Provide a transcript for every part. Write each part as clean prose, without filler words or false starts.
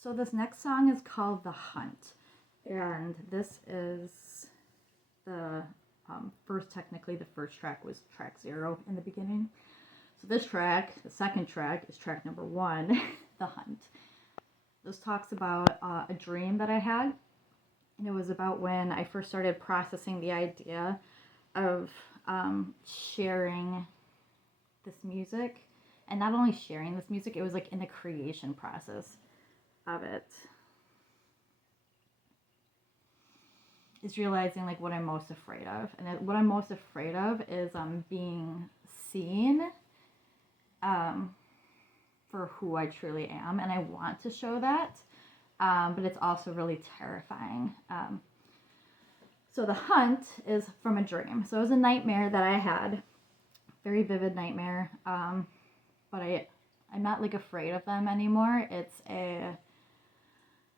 So this next song is called The Hunt, and this is the technically the first track was track 0 in the beginning. So this track, the second track, is track number 1, The Hunt. This talks about a dream that I had, and it was about when I first started processing the idea of sharing this music, and not only sharing this music, it was like in the creation process of it. Is realizing like what I'm most afraid of, and what I'm most afraid of is being seen for who I truly am, and I want to show that, but it's also really terrifying. So the hunt is from a dream. So it was a nightmare that I had, very vivid nightmare, but I'm not like afraid of them anymore. It's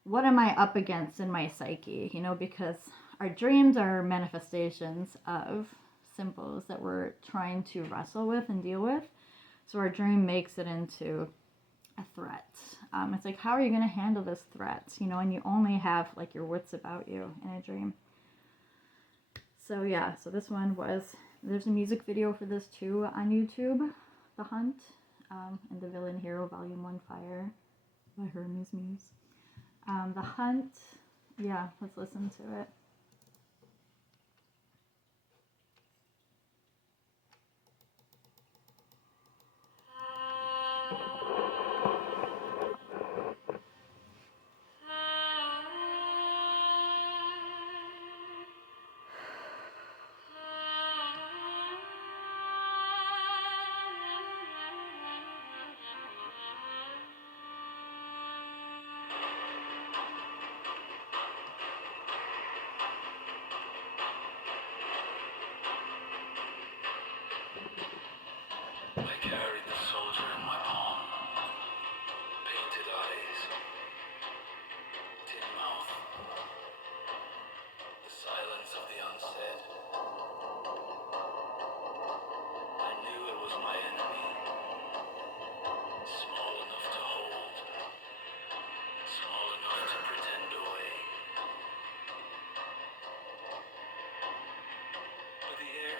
what am I up against in my psyche, because our dreams are manifestations of symbols that we're trying to wrestle with and deal with. So our dream makes it into a threat. It's like, how are you going to handle this threat? And you only have like your wits about you in a dream. So yeah, so this one there's a music video for this too on YouTube, The Hunt, and The Villain Hero Volume 1 Fire by Hermes Muse. The Hunt, yeah, let's listen to it.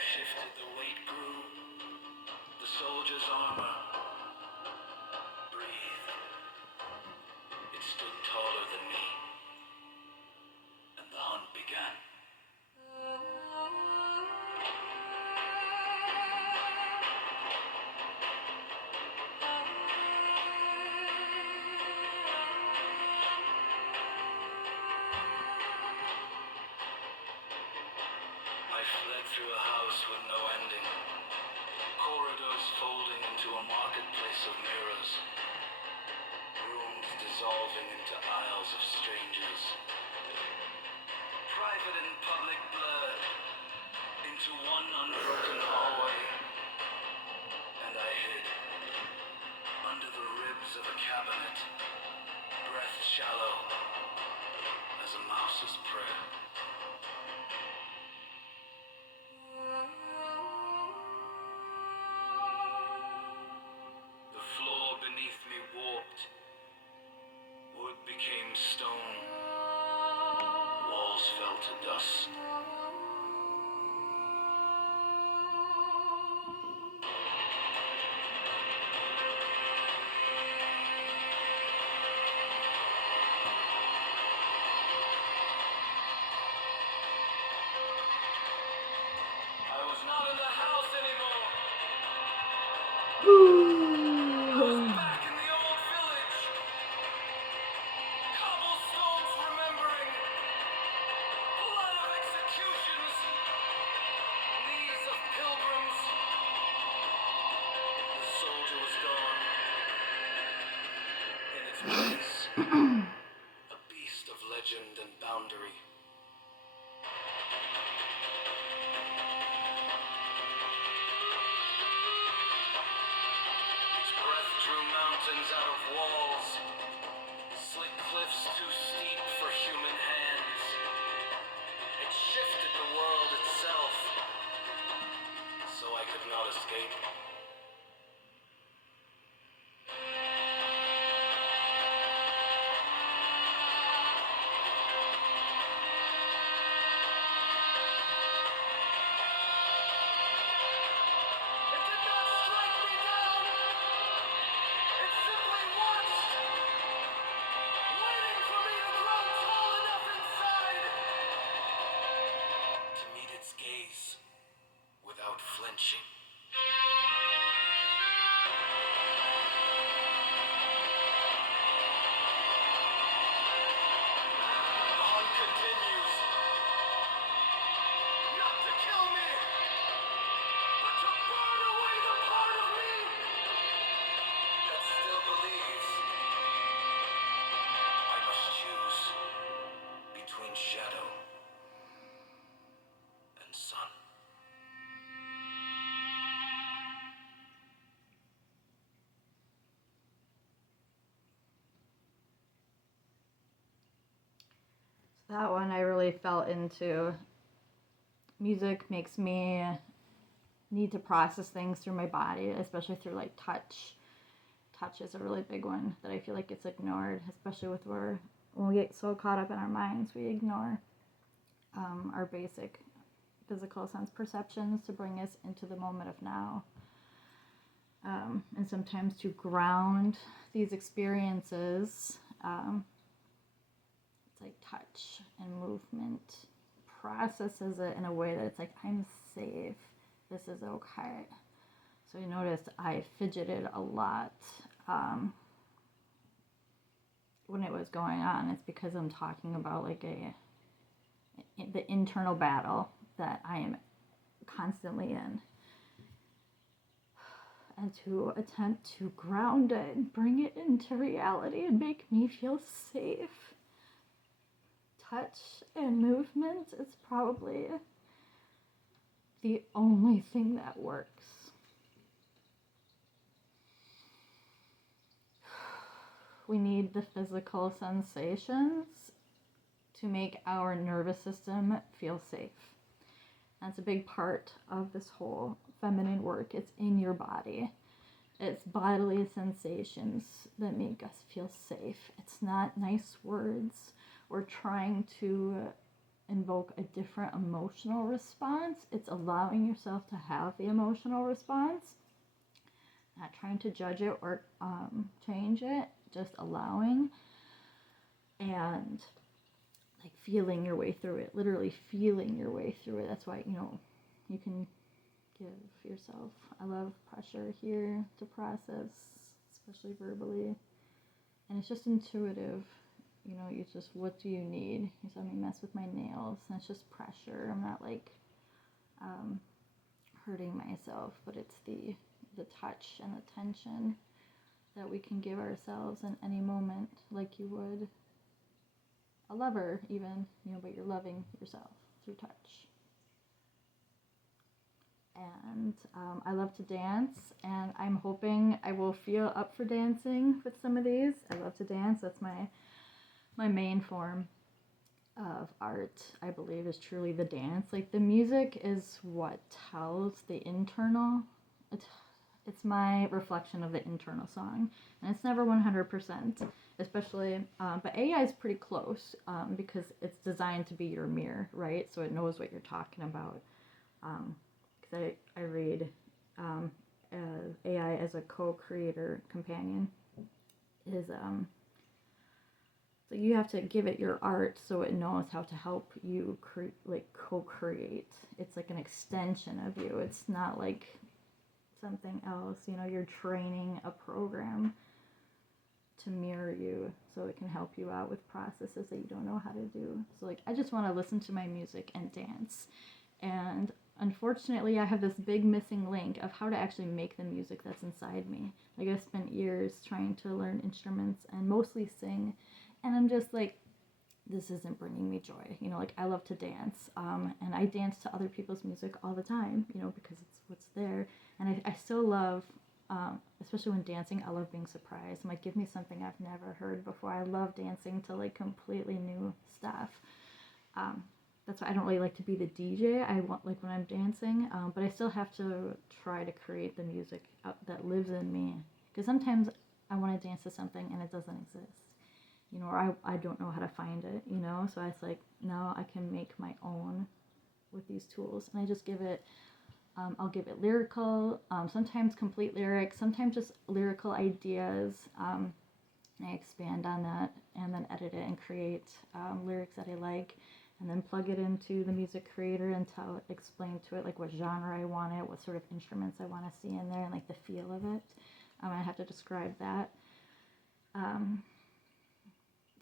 Shifted, the weight grew, the soldier's armor breathed. It stood taller than me, and the hunt began. I fled through a house with no ending, corridors folding into a marketplace of mirrors, rooms dissolving into aisles of strangers, private and public blurred into one unbroken hallway, and I hid under the ribs of a cabinet, breath shallow as a mouse's prayer. The floor beneath me warped. Wood became stone. Walls fell to dust. I was not in the house anymore. I was back in the old village. Cobblestones remembering. Blood of executions. Knees of pilgrims. The soldier was gone. In its place, a beast of legend and boundary. Its breath drew mountains out of walls. Slick cliffs too steep for human hands. It shifted the world itself, so I could not escape. that one I really felt into. Music makes me need to process things through my body, especially through like touch. Touch is a really big one that I feel like gets ignored, especially when we get so caught up in our minds, we ignore our basic physical sense perceptions to bring us into the moment of now. And sometimes to ground these experiences, it's like touch and movement processes it in a way that it's like, I'm safe, this is okay. So you notice I fidgeted a lot when it was going on. It's because I'm talking about like the internal battle that I am constantly in. And to attempt to ground it and bring it into reality and make me feel safe. Touch and movement is probably the only thing that works. We need the physical sensations to make our nervous system feel safe. That's a big part of this whole feminine work. It's in your body. It's bodily sensations that make us feel safe. It's not nice words or trying to invoke a different emotional response. It's allowing yourself to have the emotional response, not trying to judge it or change it, just allowing and like feeling your way through it, literally feeling your way through it. That's why, you can give yourself a lot of pressure here to process, especially verbally. And it's just intuitive. It's just, what do you need? You saw me mess with my nails, and it's just pressure. I'm not like hurting myself, but it's the touch and the tension that we can give ourselves in any moment, like you would a lover even, but you're loving yourself through touch. And I love to dance, and I'm hoping I will feel up for dancing with some of these. I love to dance. That's my main form of art, I believe, is truly the dance. Like, the music is what tells the internal. It's my reflection of the internal song, and it's never 100%, especially, but AI is pretty close, because it's designed to be your mirror, right? So it knows what you're talking about. Because I read AI as a co-creator companion is so you have to give it your art so it knows how to help you co-create. It's like an extension of you. It's not like something else. You're training a program to mirror you so it can help you out with processes that you don't know how to do. So like, I just want to listen to my music and dance. And unfortunately, I have this big missing link of how to actually make the music that's inside me. Like, I spent years trying to learn instruments and mostly sing, and I'm just like, this isn't bringing me joy. Like, I love to dance, and I dance to other people's music all the time, because it's what's there. And I still love, especially when dancing, I love being surprised. I'm like, give me something I've never heard before. I love dancing to like completely new stuff. That's why I don't really like to be the DJ. I want, like, when I'm dancing, but I still have to try to create the music that lives in me. Because sometimes I want to dance to something and it doesn't exist, or I don't know how to find it, So I was like, no, I can make my own with these tools. And I just give it, I'll give it lyrical, sometimes complete lyrics, sometimes just lyrical ideas. I expand on that and then edit it and create lyrics that I like. And then plug it into the music creator and explain to it like what genre I want it, what sort of instruments I want to see in there, and like the feel of it. I have to describe that,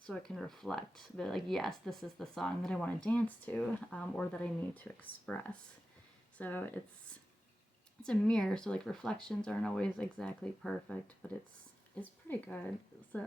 so it can reflect that, like, yes, this is the song that I want to dance to, or that I need to express. So it's a mirror. So like, reflections aren't always exactly perfect, but it's pretty good. So